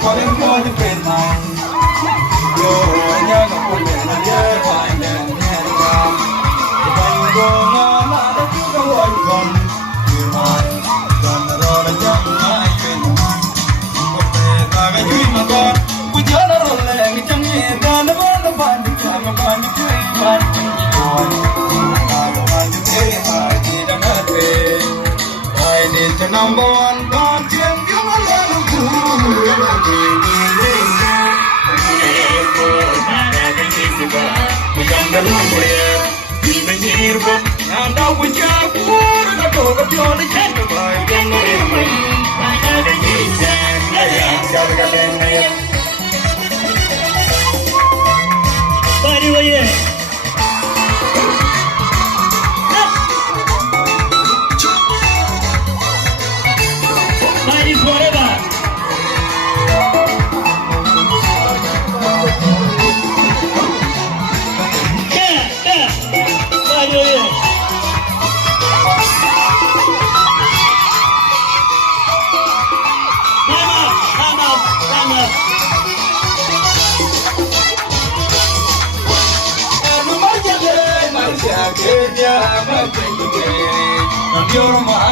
calling for the friend mine. Yo, young up on the year, find them, yeah. If I'm going on, I do the one gun. You're mine, done the road, and young, I win. But I dream of God. With your little leg, it's a mere gun, the one of the time, I'm going to do it, man. I'm going to pay, I did a matter. I need the number one content, you will learn to and now we just want to go to your agenda. By the way, you're my